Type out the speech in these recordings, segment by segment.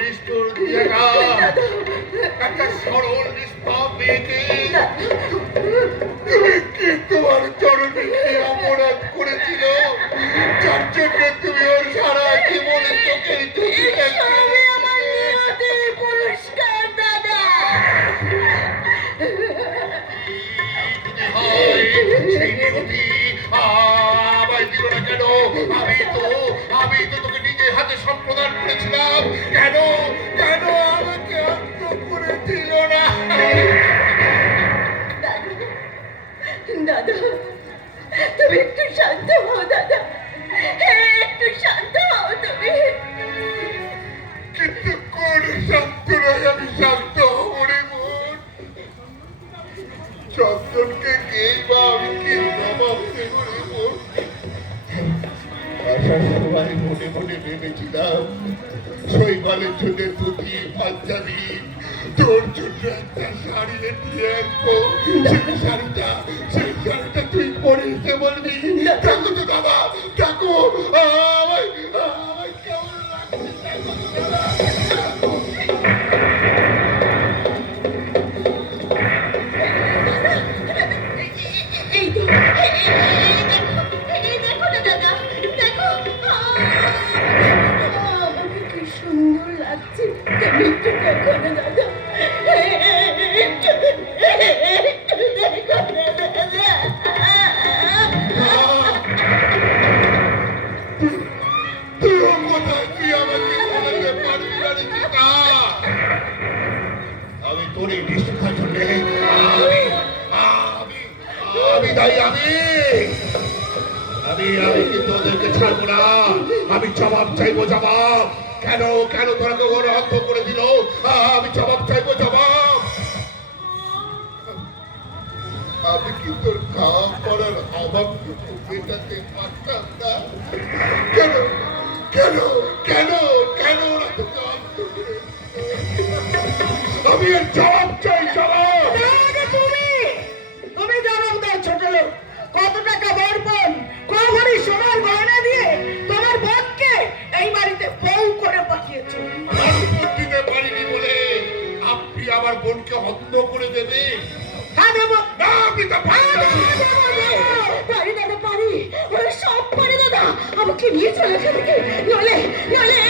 নিষ্ঠুর জায়গা। একটা সরল নিষ্পাপ মেয়েকে তোমার চরণে অপরাধ করেছিল। যার জন্য তুমি ওর সারা জীবনের চোখে চোখে পুরস্কার দাদা। আমি তো আমি তো তোকে নিজের হাতে সম্প্রদান করেছিলাম। কেন কেন আমাকে অন্ত করে দিল না দাদা, তুমি একটু শান্ত হও, দাদা। সময় মনে মনে ভেবেছিলাম শৈবালের জন্য দুটি পাঞ্জাবি, তোর জন্য একটা শাড়ি দিয়ে সেই শাড়িটা সেই শাড়িটা তুই পরে নিতে বলবি। কাকু তো বাবা কাকু আমায় আমি আমি কিন্তু ওদেরকে ছাড়বো না? আমি জবাব চাইব, জবাব। কেন কেন তোরাকে ওরা হত্যা করে দিল? আমি জবাব চাইব, জবাব। আমি কি তোর খাওয়া পড়ার অভাব মেটাতে পারতাম না কেন কেন কেন কেন ওরা? আমি এর জবাব চাই, জবাব। তুমি তুমি জবাব দাও, ছোট লোক। কত টাকা বর্পণ? সোনার গয়না দিয়ে তোমার বোনকে এই বাড়িতে বউ করে পাঠিয়েছো। দিতে পারিনি বলে আপনি আমার বোনকে অন্ধ করে দেবে। হ্যাঁ দেবো। না আপনি তো হ্যাঁ পারবেন দেবো, না। দেবো, দেবো। পারি দাদা পারি। ওরা সব পারে দাদা আমাকে নিয়ে চলে এখান থেকে নলে নলে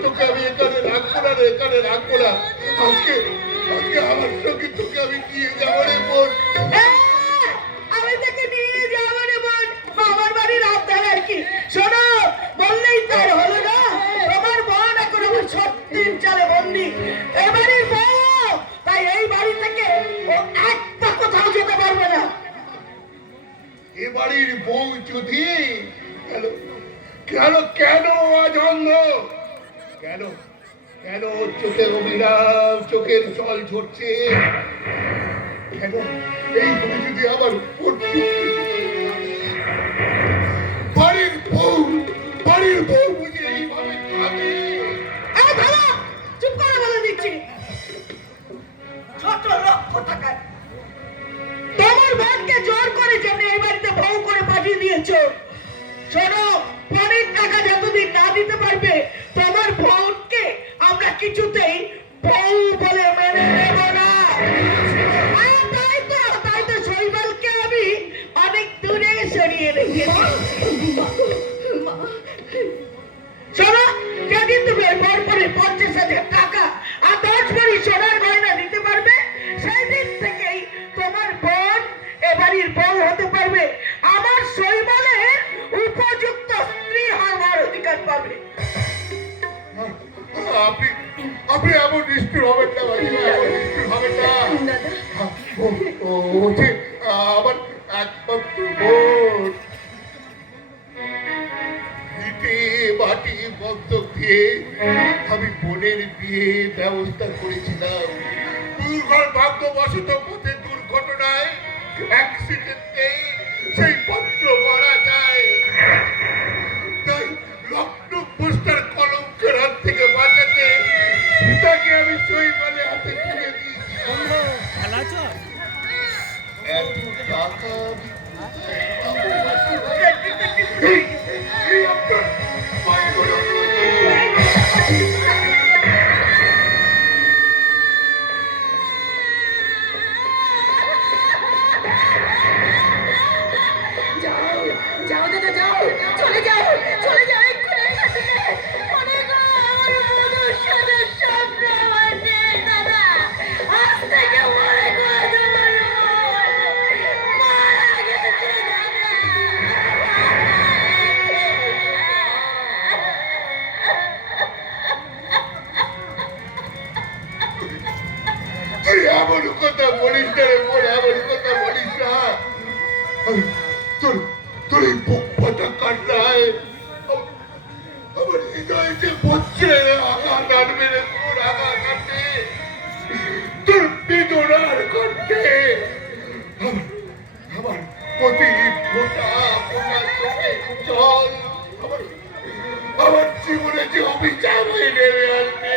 তোকে আমি এখানে রাখব না এখানে রাখব না। আজকে আজকে আমার এ বাড়ির বউ যদি কেন কেন আজ অন্ধ? কেন কেন চোখের চোখে অবিরাম চোখের জল ঝরছে? কেন? এই বই যদি আমার বাড়ির বউ বাড়ির বউ আমরা কিছুতেই ও হচ্ছে আমার একমাত্র বোন ভিটে বাটি বন্ধক দিয়ে আমি বোনের বিয়ে ব্যবস্থা করেছিলাম। দুর্ঘট ভাগ্যবশত পথে দুর্ঘটনায় অ্যাক্সিডেন্টে তোর তোর এই বুক ফাটা আমার হৃদয় যে বচ্ছে আঘাত আনবে রে তোর আঘাত। আনবে তোর বেদনার কণ্ঠে। আমার প্রতি ফোটা ফোটা চোখে জল। আমার জীবনে যে অভিশাপ হয়ে নেমে আসবে।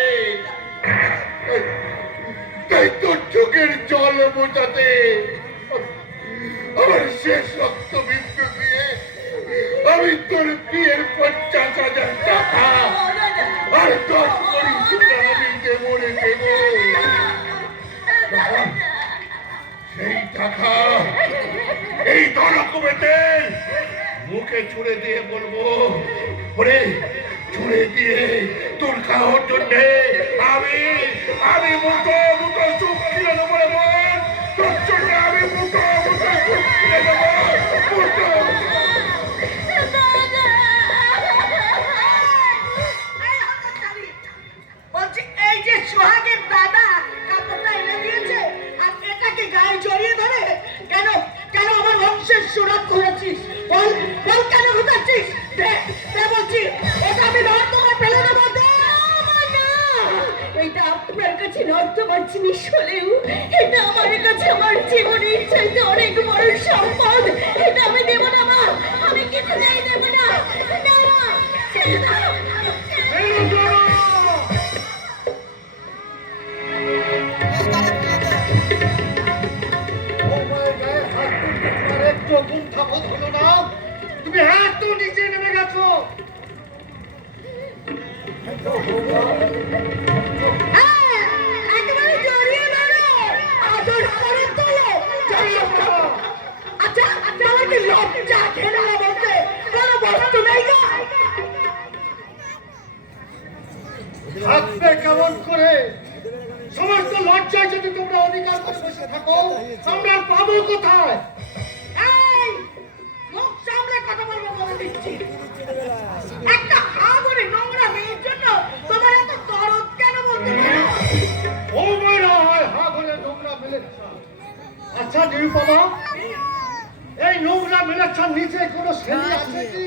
তাই তোর চোখের জল মোটাতে আমার শেষ রক্ত বিন্দু দিয়ে আমি আমি দেবো রে দেবো। মুখে ছুড়ে দিয়ে বলব, ওরে, ছুড়ে দিয়ে তোর সুখ কিনে দেবো। জিনিস হলেও এটা আমার কাছে, আমার জীবনের চাইতে অনেক বড় সম্পদ। এটা আমি দেব না, মা। আমি কিছু চাই দেব না। তুমি এত নিচে নেমে গেছো। পাবো কোথায়? এই মুখ সামলে কথা বলব বলে দিচ্ছি। একটা আগুনে নোংরা মেয়ের জন্য তোমার এত দরদ কেন বলতে ও ময়রা হয় হা নোংরা মেলেছা আচ্ছা নিরুপমা এই নোংরা নিচে কোনো শ্রেণি আছে কি?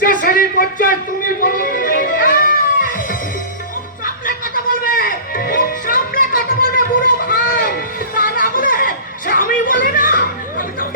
যে শ্রেণির পর্যায়ে তুমি বলো।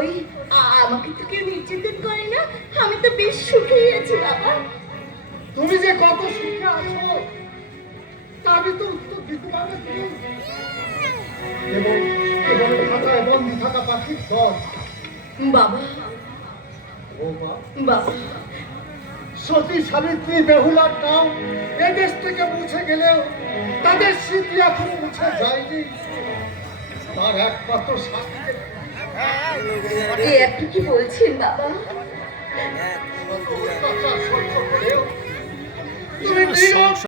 কই? আমাকে তো কেউ নির্যাতন করে না। আমি তো বেশ সুখেই আছি বাবা। তুমি যে কত সুখে আছো তা আমি তো উত্তর দিতে পারবে তুমি এবং কেবল খাতায় বন্দি থাকা পাখির দল। বাবা। বাবা। সতী সাবিত্রী বেহুলার নাম এদেশ থেকে মুছে গেলেও তাদের স্মৃতি এখনও মুছে যায়নি। তার একমাত্র শাস্তি আপনি কি বলছেন বাবা